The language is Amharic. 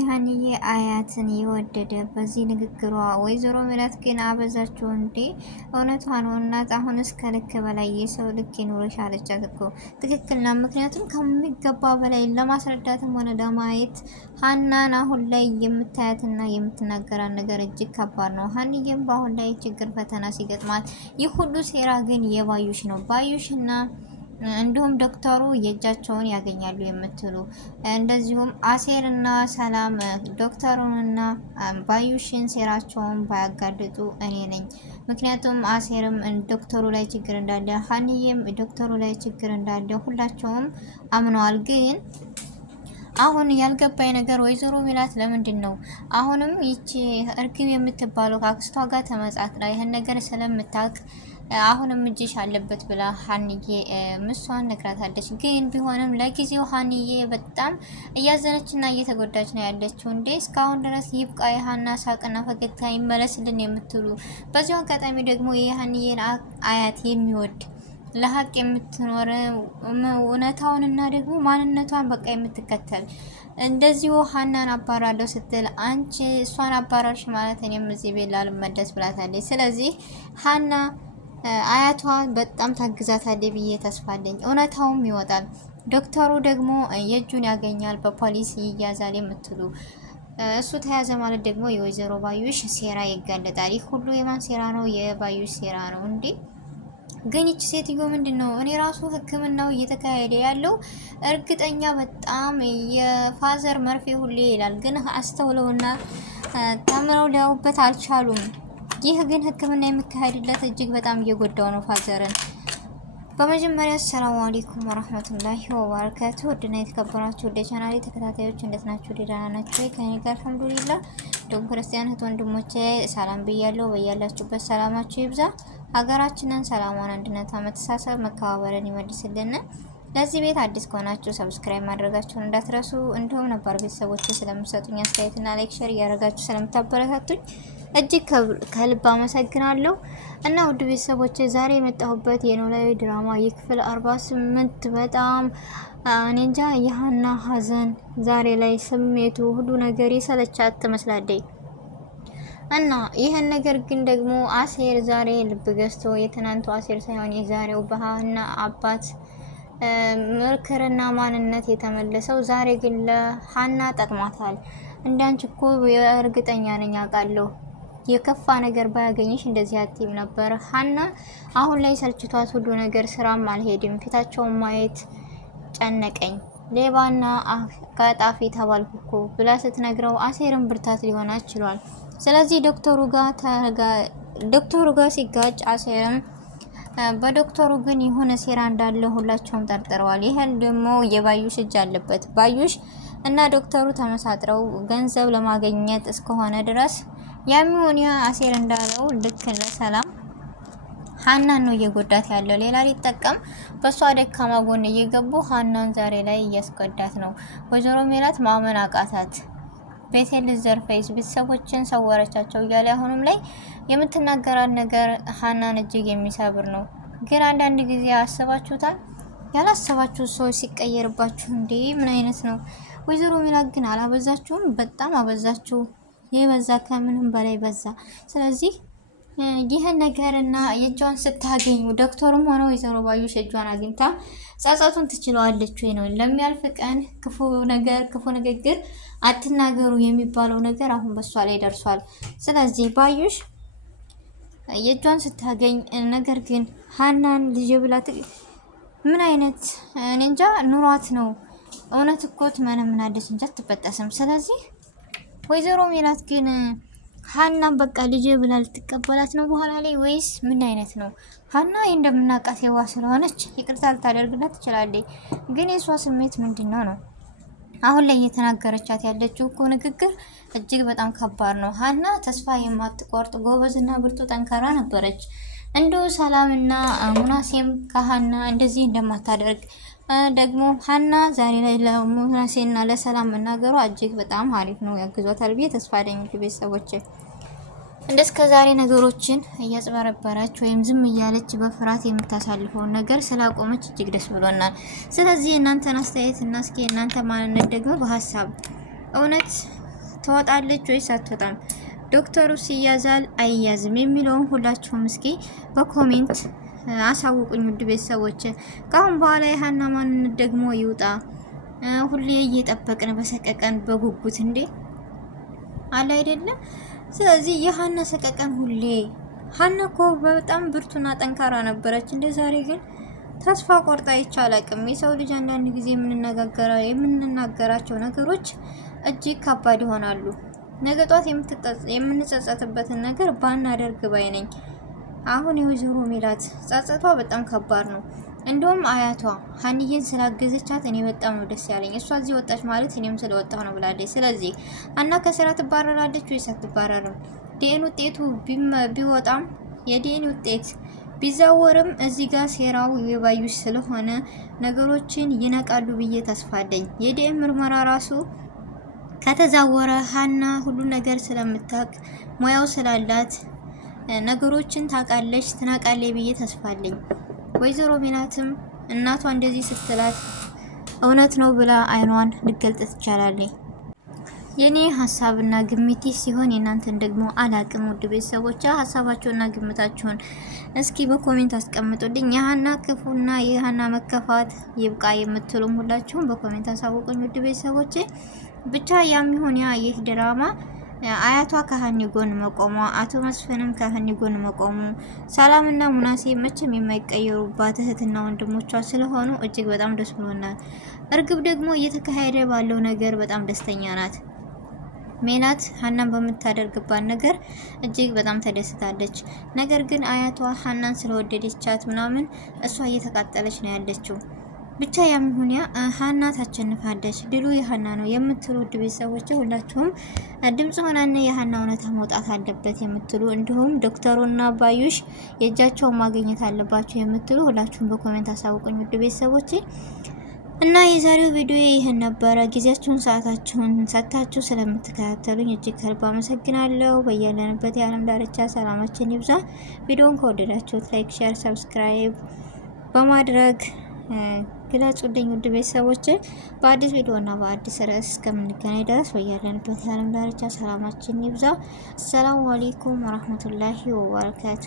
የሀኒዬ አያትን የወደደ በዚህ ንግግሯ ወይዘሮ ሜላት ግን አበዛችሁ እንዴ? እውነቷ ነው እናት። አሁን እስከ ልክ በላይ የሰው ልክ ይኑርሽ አለቻት እኮ። ትክክል ነው። ምክንያቱም ከሚገባ በላይ ለማስረዳትም ሆነ ለማየት ሀናን አሁን ላይ የምታያትና የምትናገራት ነገር እጅግ ከባድ ነው። ሀኒዬም በአሁን ላይ ችግር ፈተና ሲገጥማት ይህ ሁሉ ሴራ ግን የባዩሽ ነው። ባዩሽና እንዲሁም ዶክተሩ የእጃቸውን ያገኛሉ የምትሉ እንደዚሁም አሴርና ሰላም ዶክተሩንና ባዩሽን ሴራቸውን ባያጋድጡ እኔ ነኝ። ምክንያቱም አሴርም ዶክተሩ ላይ ችግር እንዳለ፣ ሀኒዬም ዶክተሩ ላይ ችግር እንዳለ ሁላቸውም አምነዋል። ግን አሁን ያልገባኝ ነገር ወይዘሮ ሜላት ለምንድን ነው አሁንም ይቺ እርግብ የምትባለው ከአክስቷ ጋር ተመጻጥራ ይህን ነገር ስለምታውቅ አሁንም እጅሽ አለበት ብላ ሀኒዬ ምሷን ነግራታለች። ግን ቢሆንም ለጊዜው ሀኒዬ በጣም እያዘነችና እየተጎዳች ነው ያለችው። እንዴ እስካሁን ድረስ ይብቃ የሀና ሳቅና ፈገግታ ይመለስልን የምትሉ በዚሁ አጋጣሚ ደግሞ የሀኒዬን አያት የሚወድ ለሀቅ የምትኖር እውነታውንና ደግሞ ማንነቷን በቃ የምትከተል እንደዚሁ ሀናን አባራለሁ ስትል አንቺ እሷን አባራርሽ ማለት እኔም እዚህ ቤት ላልመለስ ብላታለች። ስለዚህ ሀና አያቷ በጣም ታግዛታለች ብዬ ተስፋለኝ። እውነታውም ይወጣል። ዶክተሩ ደግሞ የእጁን ያገኛል፣ በፖሊስ ይያዛል የምትሉ እሱ ተያዘ ማለት ደግሞ የወይዘሮ ባዩሽ ሴራ ይጋለጣል። ይህ ሁሉ የማን ሴራ ነው? የባዩሽ ሴራ ነው እንዴ? ግን ይቺ ሴትዮ ምንድን ነው? እኔ ራሱ ሕክምናው እየተካሄደ ያለው እርግጠኛ በጣም የፋዘር መርፌ ሁሌ ይላል። ግን አስተውለውና ተምረው ሊያውበት አልቻሉም። ይህ ግን ሕክምና የሚካሄድለት እጅግ በጣም እየጎዳው ነው ፋዘርን። በመጀመሪያ ሰላም አለይኩም ወራህመቱላሂ ወበረካቱ። ውድና የተከበራችሁ ወደ ቻናሌ ተከታታዮች እንዴት ናችሁ? ደህና ናችሁ? ከኔ ጋር አልሐምዱሊላህ። እንዲሁም ክርስቲያን እህት ወንድሞቼ ሰላም ብያለሁ። በያላችሁበት ሰላማችሁ ይብዛ። ሀገራችንን ሰላሟን፣ አንድነት፣ መተሳሰብ፣ መከባበርን ይመልስልን። ለዚህ ቤት አዲስ ከሆናችሁ ሰብስክራይብ ማድረጋችሁን እንዳትረሱ። እንዲሁም ነባር ቤተሰቦች ስለምሰጡኝ አስተያየትና ላይክ ሼር እያደረጋችሁ ስለምታበረታቱኝ እጅግ ከልብ አመሰግናለሁ። እና ውድ ቤተሰቦች ዛሬ የመጣሁበት የኖላዊ ድራማ የክፍል 48 በጣም እኔ እንጃ የሀና ሀዘን ዛሬ ላይ ስሜቱ ሁሉ ነገር የሰለቻት ትመስላለች። እና ይህን ነገር ግን ደግሞ አሴር ዛሬ ልብ ገዝቶ የትናንቱ አሴር ሳይሆን የዛሬው በሀና አባት ምክርና ማንነት የተመለሰው ዛሬ ግን ለሀና ጠቅማታል። እንዳንቺ እኮ እርግጠኛ ነኝ አውቃለሁ የከፋ ነገር ባያገኝሽ እንደዚህ አትይም ነበር። ሀና አሁን ላይ ሰልችቷት ሁሉ ነገር ስራም አልሄድም፣ ፊታቸውን ማየት ጨነቀኝ፣ ሌባና አቃጣፊ ተባልኩ እኮ ብላ ስትነግረው አሴርን ብርታት ሊሆናት ችሏል። ስለዚህ ዶክተሩ ጋር ሲጋጭ አሴርም በዶክተሩ ግን የሆነ ሴራ እንዳለ ሁላቸውም ጠርጥረዋል። ይሄን ደግሞ የባዩሽ እጅ አለበት። ባዩሽ እና ዶክተሩ ተመሳጥረው ገንዘብ ለማግኘት እስከሆነ ድረስ ያሚሆን አሴር እንዳለው ልክ ለሰላም ሀናን ነው እየጎዳት ያለው። ሌላ ሊጠቀም በሷ ደካማ ጎን እየገቡ ሀናን ዛሬ ላይ እያስጎዳት ነው። ወይዘሮ ሜላት ማመን አቃታት። ቤቴን ልዘርፈይስ ቤተሰቦችን ሰወረቻቸው እያለ አሁንም ላይ የምትናገራት ነገር ሀናን እጅግ የሚሰብር ነው። ግን አንዳንድ ጊዜ አስባችሁታል? ያላሰባችሁ ሰው ሲቀየርባችሁ እንዴ ምን አይነት ነው? ወይዘሮ ሜላት ግን አላበዛችሁም? በጣም አበዛችሁ። የበዛ ከምንም በላይ በዛ። ስለዚህ ይህን ነገርና የእጇን ስታገኙ ዶክተሩም ሆነ ወይዘሮ ባዩሽ የእጇን አግኝታ ጸጸቱን ትችለዋለች ወይ ነው? ለሚያልፍ ቀን ክፉ ንግግር አትናገሩ የሚባለው ነገር አሁን በሷ ላይ ደርሷል። ስለዚህ ባዩሽ የእጇን ስታገኝ ነገር ግን ሀናን ልጅ ብላት ምን አይነት እኔ እንጃ ኑሯት ነው። እውነት እኮ ትመነምናለች እንጂ አትበጠስም። ስለዚህ ወይዘሮ ሜላት ግን ሀናን በቃ ልጅ ብላ ልትቀበላት ነው በኋላ ላይ ወይስ ምን አይነት ነው? ሀና እንደምናውቃት የዋ ስለሆነች ይቅርታ ልታደርግላት ትችላለች። ግን የሷ ስሜት ምንድነው ነው? አሁን ላይ እየተናገረቻት ያለችው እኮ ንግግር እጅግ በጣም ከባድ ነው። ሀና ተስፋ የማትቆርጥ ጎበዝና ብርቱ ጠንካራ ነበረች። እንደው ሰላምና ሙናሴም ከሀና እንደዚህ እንደማታደርግ ደግሞ ሀና ዛሬ ላይ ለሙናሴና ለሰላም መናገሯ እጅግ በጣም አሪፍ ነው፣ ያግዟታል ብዬ ተስፋ አለኝ። ቤተሰቦች እንደስከ ዛሬ ነገሮችን እያጽበረበረች ወይም ዝም እያለች በፍርሃት የምታሳልፈውን ነገር ስላቆመች እጅግ ደስ ብሎናል። ስለዚህ እናንተን አስተያየት እና እስኪ እናንተ ማንነት ደግሞ በሀሳብ እውነት ትወጣለች ወይስ አትወጣም? ዶክተሩስ ይያዛል አይያዝም የሚለውን ሁላችሁም እስኪ በኮሜንት አሳውቁኝ ውድ ቤተሰቦች። ከአሁን በኋላ የሀና ማንነት ደግሞ ይውጣ። ሁሌ እየጠበቅን በሰቀቀን በጉጉት እንዴ አለ አይደለም። ስለዚህ የሀና ሰቀቀን ሁሌ ሀና እኮ በጣም ብርቱና ጠንካራ ነበረች። እንደ ዛሬ ግን ተስፋ ቆርጣ ይቻላልም። የሰው ልጅ አንዳንድ ጊዜ የምንናገራቸው ነገሮች እጅግ ከባድ ይሆናሉ። ነገ ጧት የምንጸጸትበትን ነገር ባናደርግ ባይ ነኝ። አሁን የወይዘሮ ሜላት ጸጸቷ በጣም ከባድ ነው። እንደውም አያቷ ሀኒዬን ስላገዘቻት እኔ በጣም ነው ደስ ያለኝ። እሷ እዚህ ወጣች ማለት እኔም ስለወጣሁ ነው ብላለች። ስለዚህ ሀና ከስራ ትባረራለች ወይስ አትባረርም? ዲኤን ውጤቱ ቢወጣም የዲኤን ውጤት ቢዛወርም እዚህ ጋር ሴራው የባዩሽ ስለሆነ ነገሮችን ይነቃሉ ብዬ ተስፋ አለኝ። የዲኤን ምርመራ ራሱ ከተዛወረ ሀና ሁሉ ነገር ስለምታውቅ ሙያው ስላላት ነገሮችን ታውቃለች፣ ትናቃለች ብዬ ተስፋ አለኝ። ወይዘሮ ሜላትም እናቷ እንደዚህ ስትላት እውነት ነው ብላ አይኗን ልገልጥ ትቻላለች። የኔ ሀሳብና ግምቴ ሲሆን የእናንተን ደግሞ አላቅም። ውድ ቤተሰቦች ሀሳባችሁና ግምታችሁን እስኪ በኮሜንት አስቀምጡልኝ። የሀና ክፉና የሀና መከፋት ይብቃ የምትሉም ሁላችሁም በኮሜንት አሳውቁኝ። ውድ ቤተሰቦች ብቻ ያም ይሁን ያ ይህ ድራማ አያቷ ከሀኒ ጎን መቆሟ፣ አቶ መስፍንም ከሀኒ ጎን መቆሙ፣ ሰላምና ሙናሴ መቼም የማይቀየሩባት እህትና ወንድሞቿ ስለሆኑ እጅግ በጣም ደስ ብሎናል። እርግብ ደግሞ እየተካሄደ ባለው ነገር በጣም ደስተኛ ናት። ሜላት ሀናን በምታደርግባት ነገር እጅግ በጣም ተደስታለች። ነገር ግን አያቷ ሀናን ስለወደደቻት ምናምን እሷ እየተቃጠለች ነው ያለችው። ብቻ ያም ይሁን ያ ሀና ታሸንፋለች፣ ድሉ የሀና ነው የምትሉ ውድ ቤተሰቦች ሁላችሁም ድምጽ ሆናነ የሀና እውነታ መውጣት አለበት የምትሉ እንዲሁም ዶክተሩና ባዩሽ የእጃቸውን ማግኘት አለባቸው የምትሉ ሁላችሁም በኮሜንት አሳውቁኝ ውድ ቤተሰቦች። እና የዛሬው ቪዲዮ ይህን ነበረ። ጊዜያችሁን ሰዓታችሁን ሰጥታችሁ ስለምትከታተሉኝ እጅግ ከልብ አመሰግናለሁ። በያለንበት የዓለም ዳርቻ ሰላማችን ይብዛ። ቪዲዮውን ከወደዳችሁት ላይክ፣ ሼር፣ ሰብስክራይብ በማድረግ ግለጹልኝ ውድ ቤተሰቦች። በአዲስ ቪዲዮና በአዲስ ርዕስ እስከምንገናኝ ድረስ በያለንበት የዓለም ዳርቻ ሰላማችን ይብዛ። አሰላሙ አለይኩም ወራህመቱላሂ ወበረካቱ።